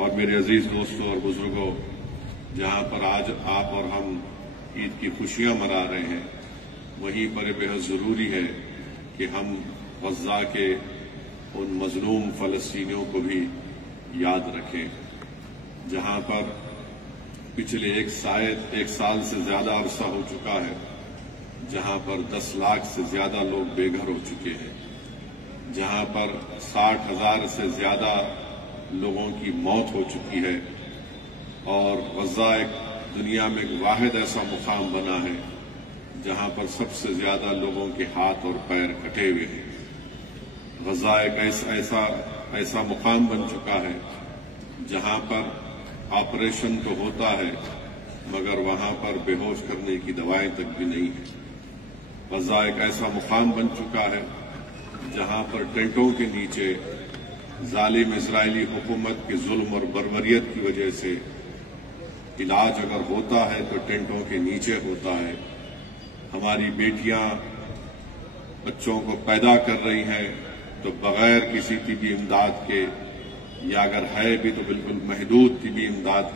اور میرے عزیز دوستوں اور بزرگوں، جہاں پر آج آپ اور ہم عید کی خوشیاں منا رہے ہیں، وہیں پر بہت ضروری ہے کہ ہم غزہ کے ان مظلوم فلسطینیوں کو بھی یاد رکھیں، جہاں پر پچھلے ایک سال سے زیادہ عرصہ ہو چکا ہے، جہاں پر 10 لاکھ سے زیادہ لوگ بے گھر ہو چکے ہیں، جہاں پر 60,000 سے زیادہ لوگوں کی موت ہو چکی ہے، اور غزہ ایک دنیا میں ایک واحد ایسا مقام بنا ہے جہاں پر سب سے زیادہ لوگوں کے ہاتھ اور پیر کٹے ہوئے ہیں۔ غزہ ایک ایسا مقام بن چکا ہے جہاں پر آپریشن تو ہوتا ہے مگر وہاں پر بے ہوش کرنے کی دوائیں تک بھی نہیں ہیں۔ غزہ ایک ایسا مقام بن چکا ہے جہاں پر ٹینٹوں کے نیچے ظالم اسرائیلی حکومت کے ظلم اور بربریت کی وجہ سے علاج اگر ہوتا ہے تو ٹینٹوں کے نیچے ہوتا ہے۔ ہماری بیٹیاں بچوں کو پیدا کر رہی ہیں تو بغیر کسی طبی امداد کے، یا اگر ہے بھی تو بالکل محدود طبی امداد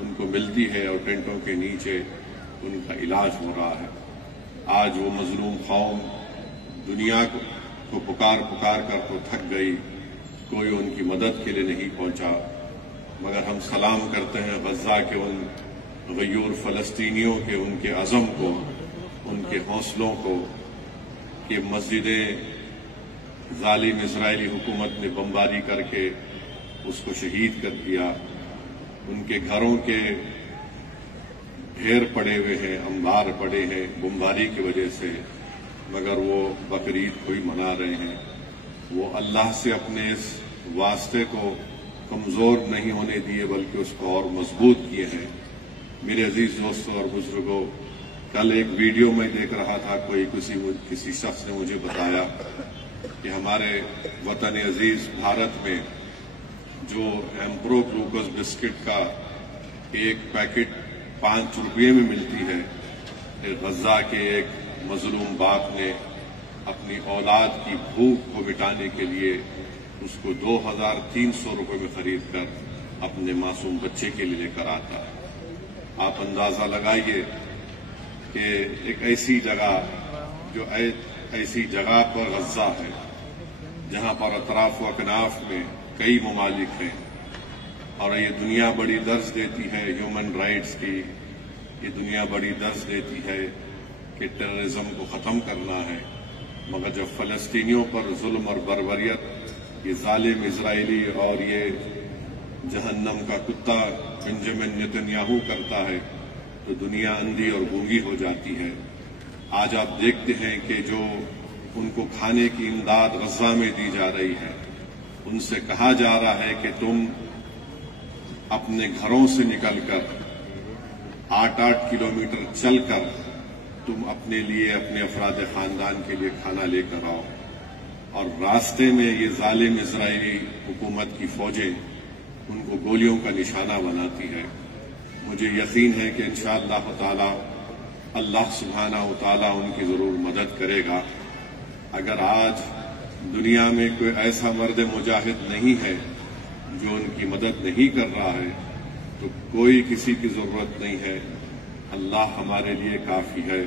ان کو ملتی ہے، اور ٹینٹوں کے نیچے ان کا علاج ہو رہا ہے۔ آج وہ مظلوم قوم دنیا کو پکار کر تو تھک گئی، کوئی ان کی مدد کے لیے نہیں پہنچا، مگر ہم سلام کرتے ہیں غزہ کے ان غیور فلسطینیوں کے، ان کے عزم کو، ان کے حوصلوں کو، کہ مسجدیں ظالم اسرائیلی حکومت نے بمباری کر کے اس کو شہید کر دیا، ان کے گھروں کے ڈھیر پڑے ہوئے ہیں، انبار پڑے ہیں بمباری کی وجہ سے، مگر وہ بقرعید کو ہی منا رہے ہیں۔ وہ اللہ سے اپنے اس واسطے کو کمزور نہیں ہونے دیے بلکہ اس کو اور مضبوط کیے ہیں۔ میرے عزیز دوستوں اور بزرگوں، کل ایک ویڈیو میں دیکھ رہا تھا، کسی شخص نے مجھے بتایا کہ ہمارے وطن عزیز بھارت میں جو ایمپرو گلوکوز بسکٹ کا ایک پیکٹ 5 روپے میں ملتی ہے، غزہ کے ایک مظلوم باپ نے اپنی اولاد کی بھوک کو مٹانے کے لیے اس کو 2,300 روپے میں خرید کر اپنے معصوم بچے کے لیے لے کر آتا ہے۔ آپ اندازہ لگائیے کہ ایک ایسی جگہ پر غزہ ہے جہاں پر اطراف و اکناف میں کئی ممالک ہیں، اور یہ دنیا بڑی درس دیتی ہے ہیومن رائٹس کی، یہ دنیا بڑی درس دیتی ہے کہ ٹیررزم کو ختم کرنا ہے، مگر جب فلسطینیوں پر ظلم اور بربریت یہ ظالم اسرائیلی اور یہ جہنم کا کتا بنجمن نتنیاہو کرتا ہے تو دنیا اندھی اور گونگی ہو جاتی ہے۔ آج آپ دیکھتے ہیں کہ جو ان کو کھانے کی امداد غزہ میں دی جا رہی ہے، ان سے کہا جا رہا ہے کہ تم اپنے گھروں سے نکل کر 8 کلومیٹر چل کر تم اپنے لیے، اپنے افراد خاندان کے لیے کھانا لے کر آؤ، اور راستے میں یہ ظالم اسرائیلی حکومت کی فوجیں ان کو گولیوں کا نشانہ بناتی ہے۔ مجھے یقین ہے کہ انشاءاللہ تعالی اللہ سبحانہ و تعالی ان کی ضرور مدد کرے گا۔ اگر آج دنیا میں کوئی ایسا مرد مجاہد نہیں ہے جو ان کی مدد نہیں کر رہا ہے تو کوئی کسی کی ضرورت نہیں ہے، اللہ ہمارے لیے کافی ہے۔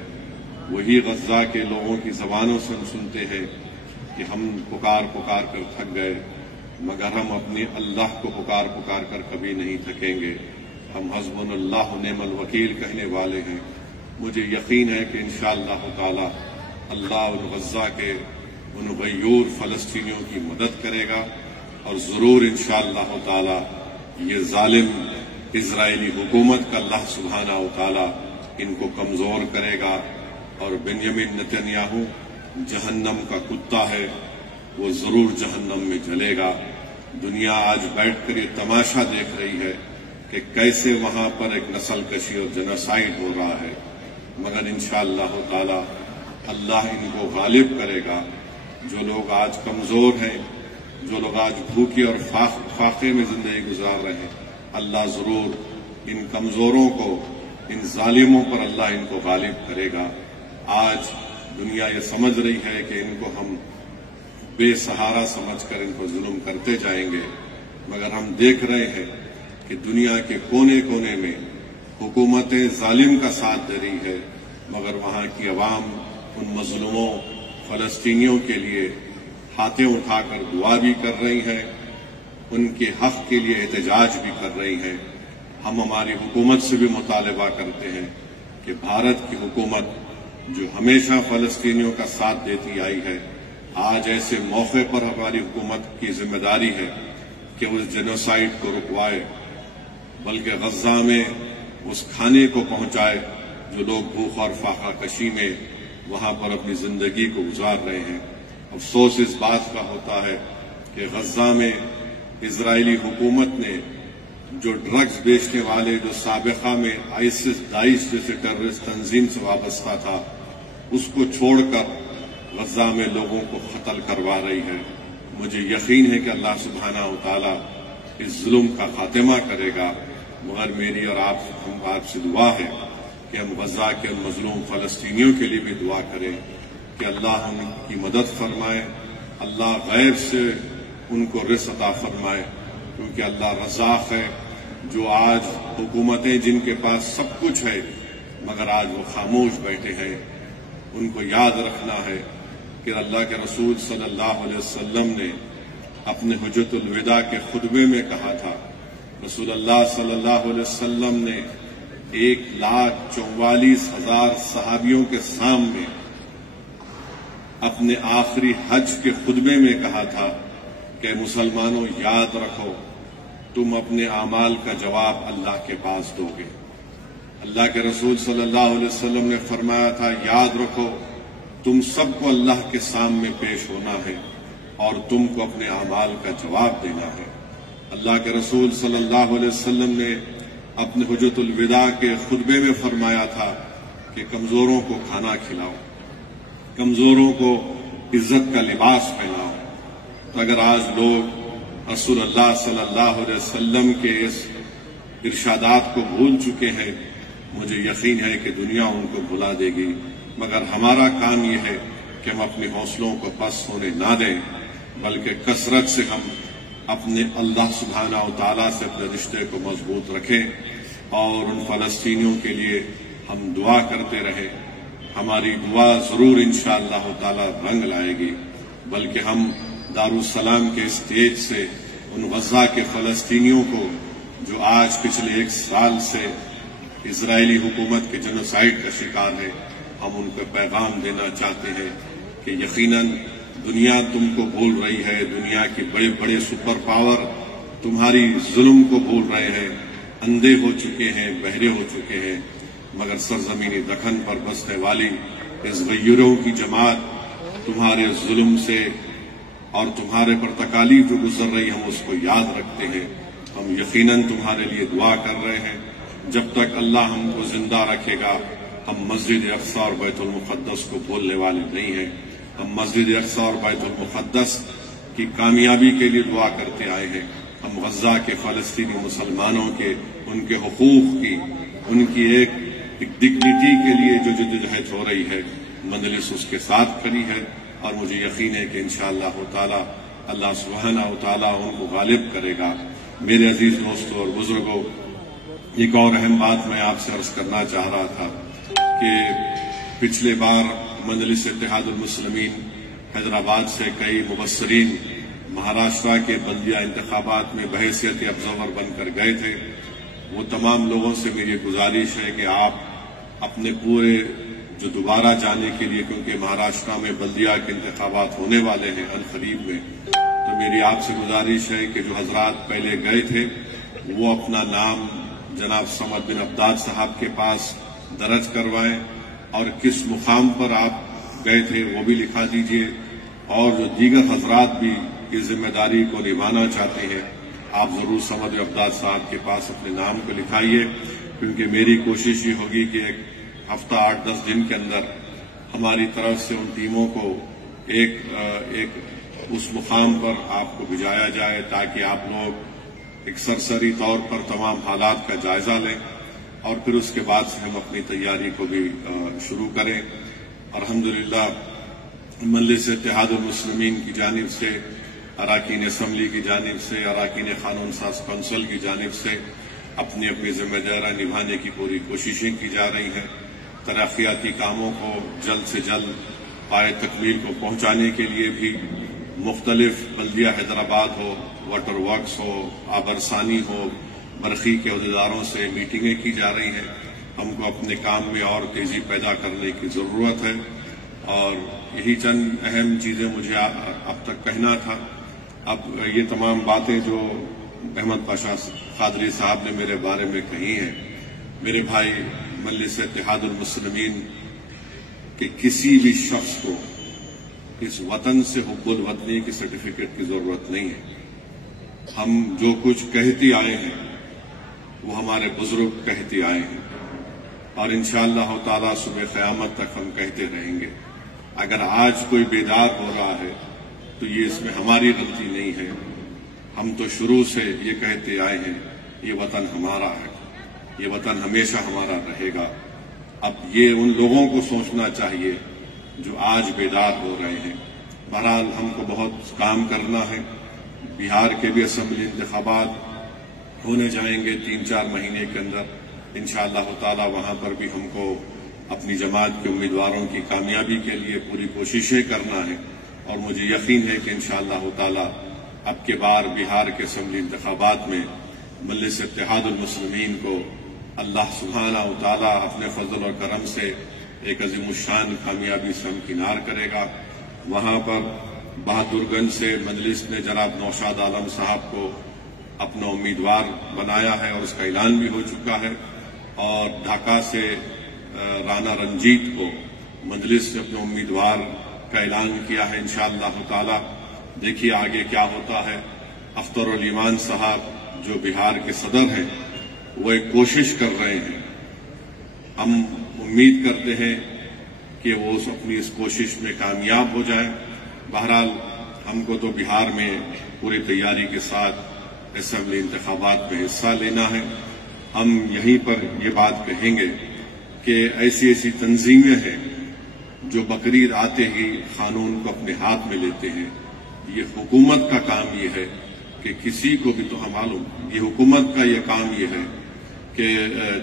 وہی غزہ کے لوگوں کی زبانوں سے ہم سنتے ہیں کہ ہم پکار کر تھک گئے، مگر ہم اپنے اللہ کو پکار کر کبھی نہیں تھکیں گے۔ ہم حسبنا اللہ و نعم الوکیل کہنے والے ہیں۔ مجھے یقین ہے کہ انشاءاللہ تعالی اللہ ان غزہ کے ان غیور فلسطینیوں کی مدد کرے گا، اور ضرور انشاءاللہ تعالی یہ ظالم اسرائیلی حکومت کا اللہ سبحانہ و تعالی ان کو کمزور کرے گا، اور بنیامین نتنیاہو جہنم کا کتا ہے، وہ ضرور جہنم میں جلے گا۔ دنیا آج بیٹھ کر یہ تماشا دیکھ رہی ہے کہ کیسے وہاں پر ایک نسل کشی اور جنوسائیڈ ہو رہا ہے، مگر انشاءاللہ تعالی اللہ ان کو غالب کرے گا۔ جو لوگ آج کمزور ہیں، جو لوگ آج بھوکے اور فاقے میں زندگی گزار رہے ہیں، اللہ ضرور ان کمزوروں کو، ان ظالموں پر اللہ ان کو غالب کرے گا۔ آج دنیا یہ سمجھ رہی ہے کہ ان کو ہم بے سہارا سمجھ کر ان کو ظلم کرتے جائیں گے، مگر ہم دیکھ رہے ہیں کہ دنیا کے کونے کونے میں حکومت ظالم کا ساتھ دے رہی ہے، مگر وہاں کی عوام ان مظلوموں فلسطینیوں کے لیے ہاتھیں اٹھا کر دعا بھی کر رہی ہیں، ان کے حق کے لیے احتجاج بھی کر رہی ہیں۔ ہم ہماری حکومت سے بھی مطالبہ کرتے ہیں کہ بھارت کی حکومت جو ہمیشہ فلسطینیوں کا ساتھ دیتی آئی ہے، آج ایسے موقع پر ہماری حکومت کی ذمہ داری ہے کہ اس جینوسائیڈ کو رکوائے، بلکہ غزہ میں اس کھانے کو پہنچائے جو لوگ بھوک اور فاقہ کشی میں وہاں پر اپنی زندگی کو گزار رہے ہیں۔ افسوس اس بات کا ہوتا ہے کہ غزہ میں اسرائیلی حکومت نے جو ڈرگز بیچنے والے جو سابقہ میں آئسس داعش جیسے ٹیررسٹ تنظیم سے وابستہ تھا، اس کو چھوڑ کر غزہ میں لوگوں کو قتل کروا رہی ہے۔ مجھے یقین ہے کہ اللہ سبحانہ و تعالی اس ظلم کا خاتمہ کرے گا، مگر میری اور آپ سے دعا ہے کہ ہم غزہ کے مظلوم فلسطینیوں کے لیے بھی دعا کریں کہ اللہ ان کی مدد فرمائے، اللہ غیب سے ان کو رزق عطا فرمائے، کیونکہ اللہ رزاق ہے۔ جو آج حکومتیں جن کے پاس سب کچھ ہے مگر آج وہ خاموش بیٹھے ہیں، ان کو یاد رکھنا ہے کہ اللہ کے رسول صلی اللہ علیہ وسلم نے اپنے حجۃ الوداع کے خطبے میں کہا تھا، رسول اللہ صلی اللہ علیہ وسلم نے 1,44,000 صحابیوں کے سامنے اپنے آخری حج کے خطبے میں کہا تھا کہ مسلمانوں یاد رکھو، تم اپنے اعمال کا جواب اللہ کے پاس دو گے۔ اللہ کے رسول صلی اللہ علیہ وسلم نے فرمایا تھا، یاد رکھو تم سب کو اللہ کے سامنے پیش ہونا ہے اور تم کو اپنے اعمال کا جواب دینا ہے۔ اللہ کے رسول صلی اللہ علیہ وسلم نے اپنے حجۃ الوداع کے خطبے میں فرمایا تھا کہ کمزوروں کو کھانا کھلاؤ، کمزوروں کو عزت کا لباس پہناؤ۔ تو اگر آج لوگ رسول اللہ صلی اللہ علیہ وسلم کے اس ارشادات کو بھول چکے ہیں، مجھے یقین ہے کہ دنیا ان کو بھلا دے گی، مگر ہمارا کام یہ ہے کہ ہم اپنے حوصلوں کو پست ہونے نہ دیں، بلکہ کثرت سے ہم اپنے اللہ سبحانہ و تعالیٰ سے اپنے رشتے کو مضبوط رکھیں اور ان فلسطینیوں کے لیے ہم دعا کرتے رہیں۔ ہماری دعا ضرور انشاءاللہ تعالیٰ رنگ لائے گی، بلکہ ہم دارالسلام کے اسٹیج سے ان غزہ کے فلسطینیوں کو جو آج پچھلے 1 سال سے اسرائیلی حکومت کے جینوسائیڈ کا شکار ہے، ہم ان کو پیغام دینا چاہتے ہیں کہ یقیناً دنیا تم کو بھول رہی ہے، دنیا کے بڑے بڑے سپر پاور تمہاری ظلم کو بھول رہے ہیں، اندھے ہو چکے ہیں، بہرے ہو چکے ہیں، مگر سرزمینی دکن پر بسنے والی اس غیوروں کی جماعت تمہارے ظلم سے اور تمہارے پر تکالیف جو گزر رہی ہم اس کو یاد رکھتے ہیں۔ ہم یقیناً تمہارے لیے دعا کر رہے ہیں، جب تک اللہ ہم کو زندہ رکھے گا ہم مسجد اقصی اور بیت المقدس کو بھولنے والے نہیں ہیں۔ ہم مسجد اقصی اور بیت المقدس کی کامیابی کے لیے دعا کرتے آئے ہیں۔ ہم غزہ کے فلسطینی مسلمانوں کے ان کے حقوق کی، ان کی ایک ڈگنیٹی کے لیے جو جدوجہد ہو رہی ہے، مجلس اس کے ساتھ کھڑی ہے، اور مجھے یقین ہے کہ انشاءاللہ تعالی اللہ سبحانہ و تعالی ان کو غالب کرے گا۔ میرے عزیز دوستوں اور بزرگوں، ایک اور اہم بات میں آپ سے عرض کرنا چاہ رہا تھا کہ پچھلے بار مجلس اتحاد المسلمین حیدرآباد سے کئی مبصرین مہاراشٹر کے بلدیہ انتخابات میں بحیثیت ابزرور بن کر گئے تھے۔ وہ تمام لوگوں سے میری گزارش ہے کہ آپ اپنے پورے جو دوبارہ جانے کے لیے، کیونکہ مہاراشٹر میں بلدیہ کے انتخابات ہونے والے ہیں عنقریب میں، تو میری آپ سے گزارش ہے کہ جو حضرات پہلے گئے تھے وہ اپنا نام جناب صمد بن عبداد صاحب کے پاس درج کروائیں، اور کس مقام پر آپ گئے تھے وہ بھی لکھا دیجیے، اور جو دیگر حضرات بھی اس ذمہ داری کو نبھانا چاہتے ہیں آپ ضرور صمد بن عبداد صاحب کے پاس اپنے نام کو لکھائیے، کیونکہ میری کوشش یہ ہوگی کہ ایک ہفتہ 8-10 دن کے اندر ہماری طرف سے ان ٹیموں کو ایک اس مقام پر آپ کو بھجایا جائے، تاکہ آپ لوگ ایک سرسری طور پر تمام حالات کا جائزہ لیں، اور پھر اس کے بعد سے ہم اپنی تیاری کو بھی شروع کریں۔ الحمدللہ مجلس اتحاد المسلمین کی جانب سے اراکین اسمبلی کی جانب سے، اراکین قانون ساز کونسل کی جانب سے اپنی اپنی ذمہ داریاں نبھانے کی پوری کوششیں کی جا رہی ہیں۔ ترقیاتی کاموں کو جلد سے جلد پائے تکمیل کو پہنچانے کے لیے بھی مختلف بلدیہ حیدرآباد ہو، واٹر ورکس ہو، آبرسانی ہو، برقی کے عہدیداروں سے میٹنگیں کی جا رہی ہیں۔ ہم کو اپنے کام میں اور تیزی پیدا کرنے کی ضرورت ہے، اور یہی چند اہم چیزیں مجھے اب تک کہنا تھا۔ اب یہ تمام باتیں جو احمد پاشا قادری صاحب نے میرے بارے میں کہی ہیں، میرے بھائی مجلس اتحاد المسلمین کہ کسی بھی شخص کو اس وطن سے حب الوطنی کی سرٹیفکیٹ کی ضرورت نہیں ہے۔ ہم جو کچھ کہتے آئے ہیں وہ ہمارے بزرگ کہتے آئے ہیں، اور انشاءاللہ تعالی صبح قیامت تک ہم کہتے رہیں گے۔ اگر آج کوئی بیدار ہو رہا ہے تو یہ اس میں ہماری غلطی نہیں ہے۔ ہم تو شروع سے یہ کہتے آئے ہیں یہ وطن ہمارا ہے، یہ وطن ہمیشہ ہمارا رہے گا۔ اب یہ ان لوگوں کو سوچنا چاہیے جو آج بیدار ہو رہے ہیں۔ بہرحال ہم کو بہت کام کرنا ہے۔ بہار کے بھی اسمبلی انتخابات ہونے جائیں گے 3-4 مہینے کے اندر انشاءاللہ تعالی۔ وہاں پر بھی ہم کو اپنی جماعت کے امیدواروں کی کامیابی کے لیے پوری کوششیں کرنا ہے، اور مجھے یقین ہے کہ انشاءاللہ تعالی اب کے بار بہار کے اسمبلی انتخابات میں مجلس اتحاد المسلمین کو اللہ سبحانہ و تعالی اپنے فضل اور کرم سے ایک عظیم الشان کامیابی سے ہمکنار کرے گا۔ وہاں پر بہادر گنج سے مجلس نے جناب نوشاد عالم صاحب کو اپنا امیدوار بنایا ہے، اور اس کا اعلان بھی ہو چکا ہے، اور ڈھاکہ سے رانا رنجیت کو مجلس نے اپنے امیدوار کا اعلان کیا ہے انشاءاللہ تعالی۔ دیکھیے آگے کیا ہوتا ہے۔ اختر الایمان صاحب جو بہار کے صدر ہیں وہ ایک کوشش کر رہے ہیں، ہم امید کرتے ہیں کہ وہ اپنی اس کوشش میں کامیاب ہو جائیں۔ بہرحال ہم کو تو بہار میں پوری تیاری کے ساتھ اسمبلی انتخابات میں حصہ لینا ہے۔ ہم یہیں پر یہ بات کہیں گے کہ ایسی ایسی تنظیمیں ہیں جو بقرعید آتے ہی قانون کو اپنے ہاتھ میں لیتے ہیں۔ یہ حکومت کا کام یہ ہے کہ کسی کو بھی تو معلوم، یہ حکومت کا یہ کام یہ ہے کہ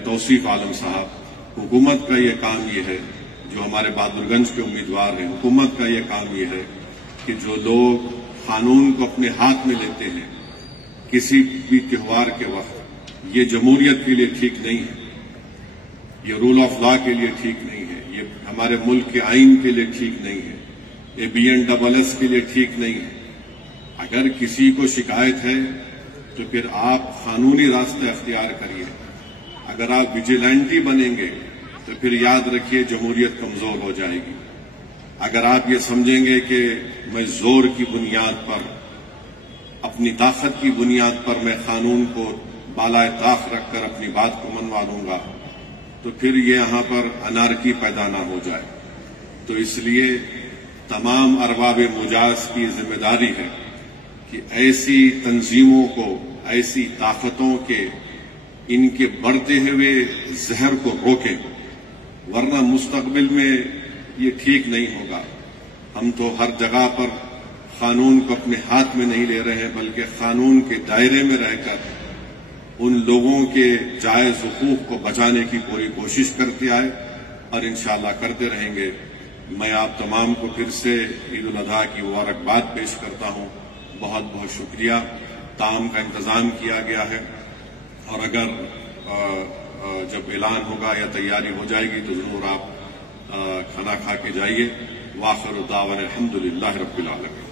توصیف عالم صاحب، حکومت کا یہ کام یہ ہے جو ہمارے بہادر گنج کے امیدوار ہیں، حکومت کا یہ کام یہ ہے کہ جو لوگ قانون کو اپنے ہاتھ میں لیتے ہیں کسی بھی تہوار کے وقت، یہ جمہوریت کے لیے ٹھیک نہیں ہے، یہ رول آف لا کے لیے ٹھیک نہیں ہے، یہ ہمارے ملک کے آئین کے لیے ٹھیک نہیں ہے، یہ BNSS کے لیے ٹھیک نہیں ہے۔ اگر کسی کو شکایت ہے تو پھر آپ قانونی راستہ اختیار کریے۔ اگر آپ ویجیلنٹی بنیں گے تو پھر یاد رکھیے جمہوریت کمزور ہو جائے گی۔ اگر آپ یہ سمجھیں گے کہ میں زور کی بنیاد پر، اپنی طاقت کی بنیاد پر میں قانون کو بالائے طاق رکھ کر اپنی بات کو منوا لوں گا تو پھر یہ یہاں پر انارکی پیدا نہ ہو جائے۔ تو اس لیے تمام ارباب مجاز کی ذمہ داری ہے کہ ایسی تنظیموں کو، ایسی طاقتوں کے ان کے بڑھتے ہوئے زہر کو روکیں، ورنہ مستقبل میں یہ ٹھیک نہیں ہوگا۔ ہم تو ہر جگہ پر قانون کو اپنے ہاتھ میں نہیں لے رہے ہیں، بلکہ قانون کے دائرے میں رہ کر ان لوگوں کے جائز حقوق کو بچانے کی پوری کوشش کرتے آئے، اور انشاءاللہ کرتے رہیں گے۔ میں آپ تمام کو پھر سے عید الاضحیٰ کی مبارکباد پیش کرتا ہوں۔ بہت بہت شکریہ۔ طعام کا انتظام کیا گیا ہے، اور اگر جب اعلان ہوگا یا تیاری ہو جائے گی تو ضرور آپ کھانا کھا کے جائیے۔ وآخر دعوانا الحمدللہ رب العالمین۔